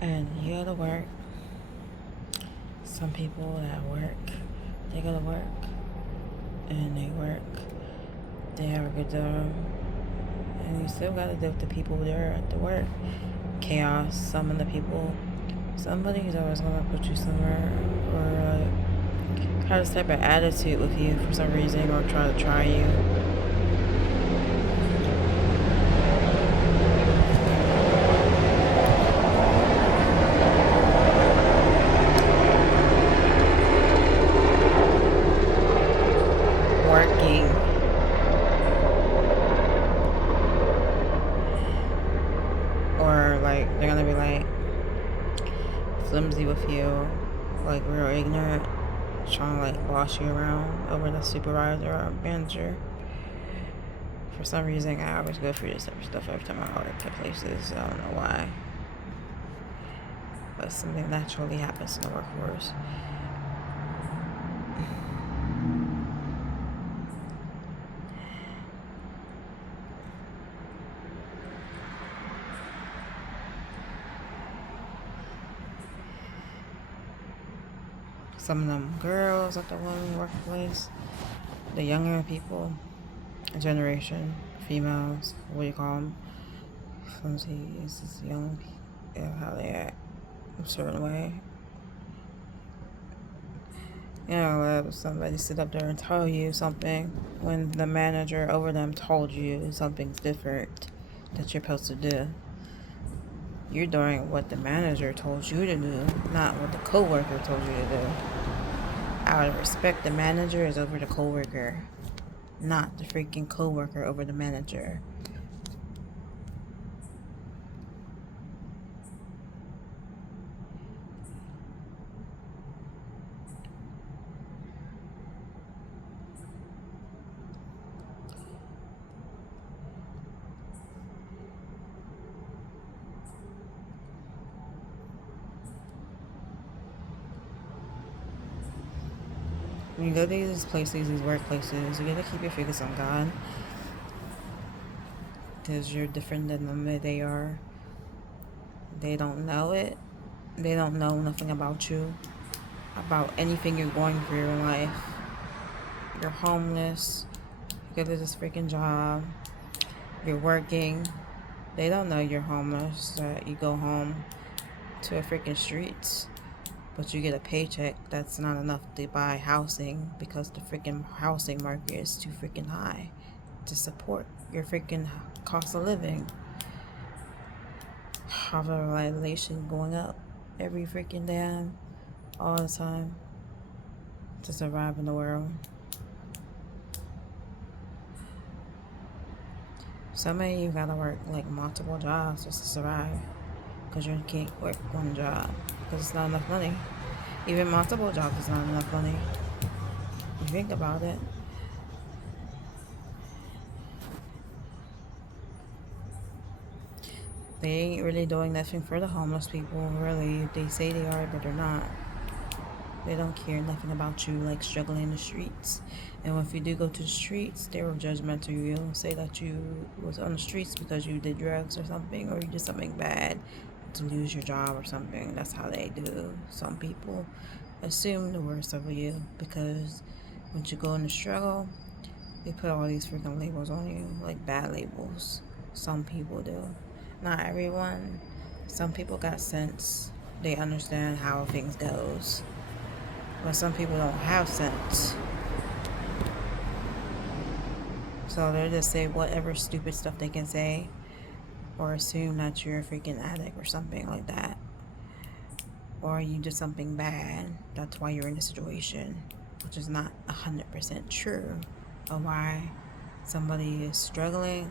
And you go to work. Some people that work, they go to work and they work. They have a good job. And you still gotta deal with the people there at the work. Chaos, some of the people. Somebody's always gonna put you somewhere or have this type of attitude with you for some reason or try you. Working. Or like they're gonna be like flimsy with you, like real ignorant, trying to like boss you around over the supervisor or manager. For some reason, I always go through this type of stuff every time I work at places. I don't know why, but something naturally happens in the workforce. Some of them girls at the women's workplace, the younger people, generation, females, what do you call them? Flimsy, it's just young people, how they act a certain way. You know, let somebody sit up there and tell you something when the manager over them told you something's different that you're supposed to do. You're doing what the manager told you to do, not what the coworker told you to do. I would respect the manager is over the coworker, not the freaking coworker over the manager. When you go to these places, these workplaces, you gotta keep your focus on God. Because you're different than them. They are. They don't know it. They don't know nothing about you, about anything you're going through in life. You're homeless. You go to this freaking job. You're working. They don't know you're homeless, that you go home to a freaking streets, but you get a paycheck that's not enough to buy housing because the freaking housing market is too freaking high to support your freaking cost of living. Hospitalization going up every freaking day, all the time, to survive in the world. Some of you gotta work like multiple jobs just to survive because you can't work one job because it's not enough money. Even multiple jobs is not enough money. You think about it. They ain't really doing nothing for the homeless people, really. They say they are, but they're not. They don't care nothing about you, like struggling in the streets. And if you do go to the streets, they will judgmental you. Say that you was on the streets because you did drugs or something, or you did something bad to lose your job or something. That's how they do. Some people assume the worst of you because when you go in the struggle, they put all these freaking labels on you, like bad labels. Some people do. Not everyone. Some people got sense. They understand how things goes. But some people don't have sense. So they'll just say whatever stupid stuff they can say or assume that you're a freaking addict or something like that. Or you did something bad. That's why you're in this situation, which is not 100% true of why somebody is struggling.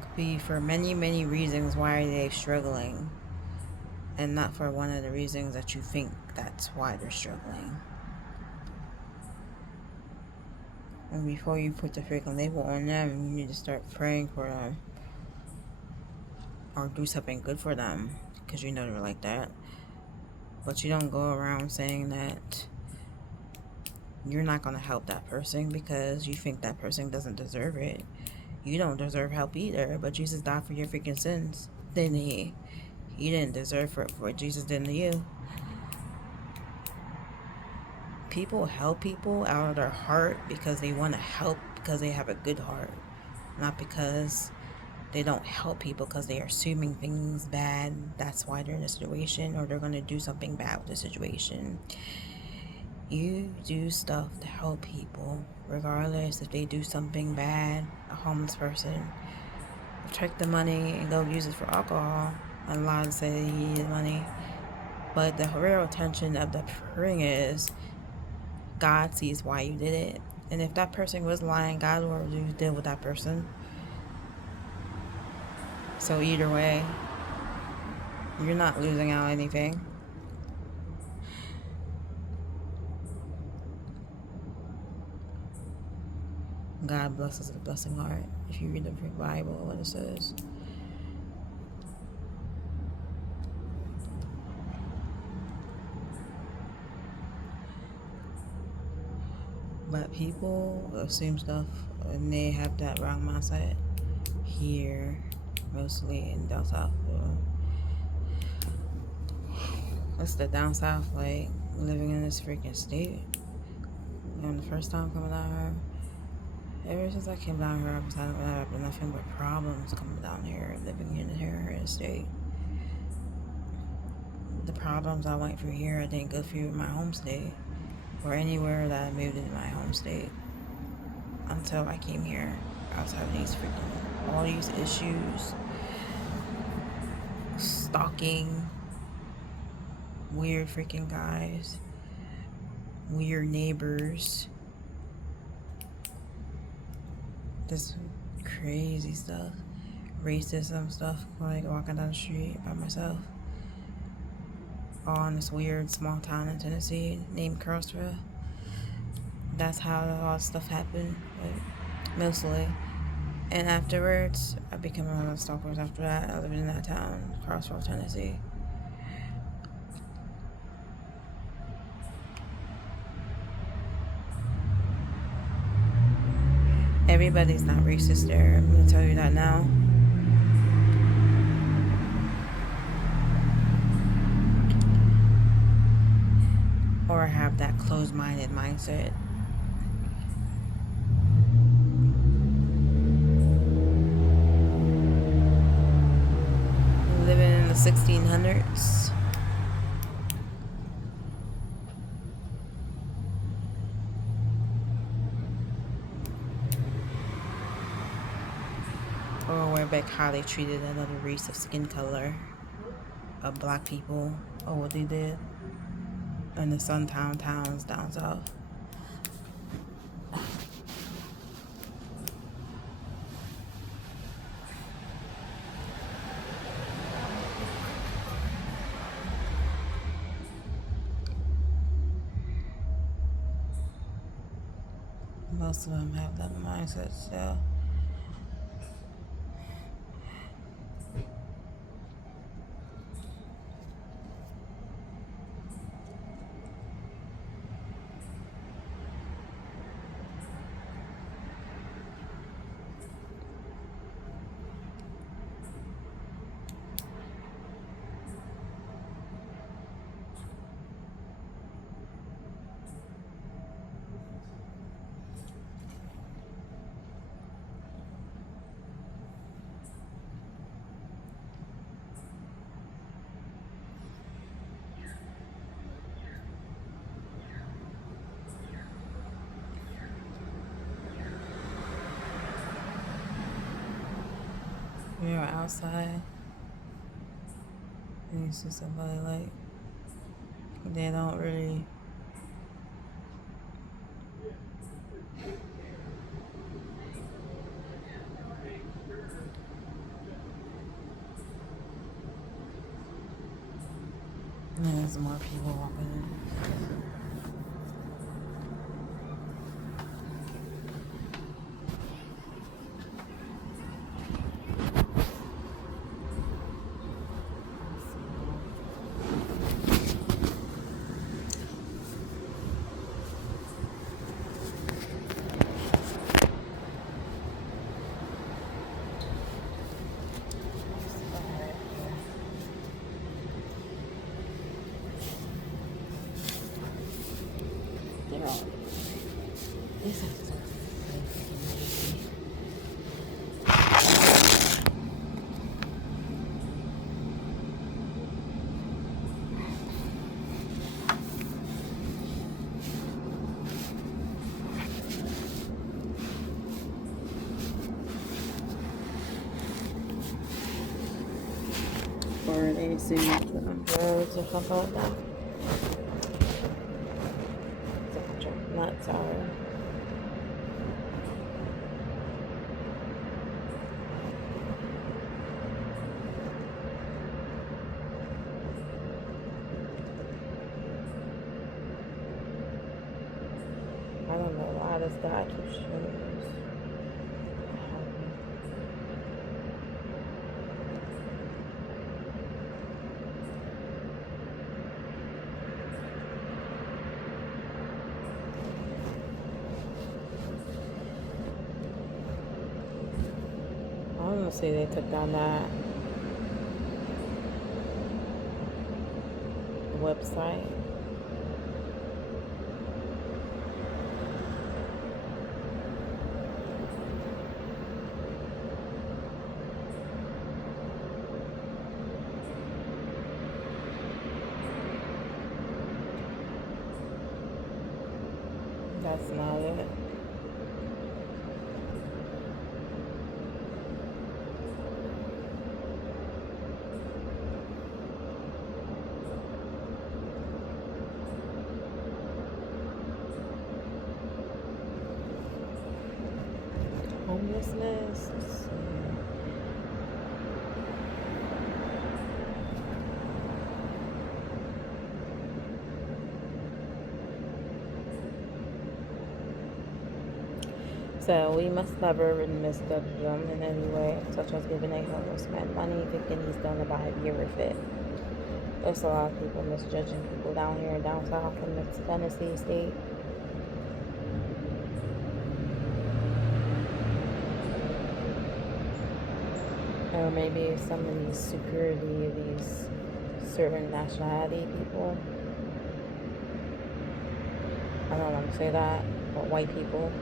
Could be for many, many reasons why they're struggling, and not for one of the reasons that you think that's why they're struggling. And before you put the freaking label on them, you need to start praying for them or do something good for them because you know they're like that. But you don't go around saying that you're not going to help that person because you think that person doesn't deserve it. You don't deserve help either, but Jesus died for your freaking sins, didn't he? You didn't deserve for what Jesus did to you. People help people out of their heart because they want to help, because they have a good heart, not because they don't help people because they are assuming things bad. That's why they're in a situation, or they're going to do something bad with the situation. You do stuff to help people, regardless if they do something bad. A homeless person, take the money and go use it for alcohol. A lot say he needed money, but the real intention of the thing is God sees why you did it. And if that person was lying, God will deal with that person. So either way, you're not losing out anything. God blesses with a blessing heart. If you read the Bible, what it says. But people assume stuff and they have that wrong mindset here, mostly in down south. That's the down south, like living in this freaking state. And the first time coming down here, ever since I came down here, I've had nothing but problems coming down here, living in here in the state. The problems I went through here, I didn't go through in my home state or anywhere that I moved in my home state until I came here. I was having all these issues, stalking, weird freaking guys, weird neighbors, this crazy stuff, racism stuff, like walking down the street by myself, all in this weird small town in Tennessee named Crossville. That's how all this stuff happened, like, mostly. And afterwards, I became one of the stalkers after that. I lived in that town, Crossville, Tennessee. Everybody's not racist there. I'm going to tell you that now. Or have that closed-minded mindset. Living in the 1600s. Or where back how they treated another race of skin color of black people, or what they did in the suntown towns down south. Most of them have that mindset still. You're outside and you see somebody like they don't really there's more people walking in. or they seem like the roads or something like that. It's a bunch of nuts out here. I don't know why this guy keeps showing this. I want to say they took down that website. That's not it. Homelessness. Let's see. So we must never misjudge them in any way, such as giving a homeless man money thinking he's going to buy a beer with it. There's a lot of people misjudging people down here and down south in the Tennessee state. Or maybe some of these security, these certain nationality people. I don't want to say that, but white people.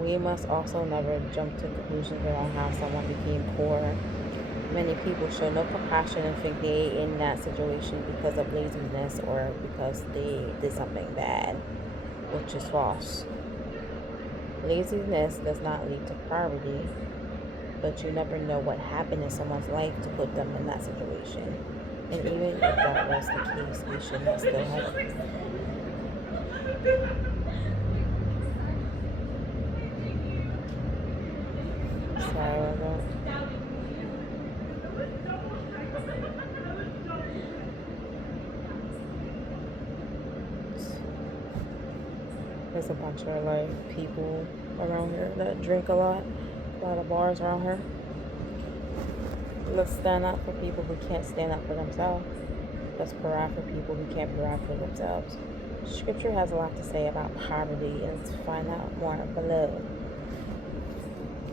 We must also never jump to conclusions around how someone became poor. Many people show no compassion and think they in that situation because of laziness or because they did something bad, which is false. Laziness does not lead to poverty, but you never know what happened in someone's life to put them in that situation. And even if that was the case, we should not still have There's a bunch of like people around here that drink a lot of bars around here. Let's stand up for people who can't stand up for themselves. Let's provide for people who can't provide for themselves. Scripture has a lot to say about poverty, and let's find out more below.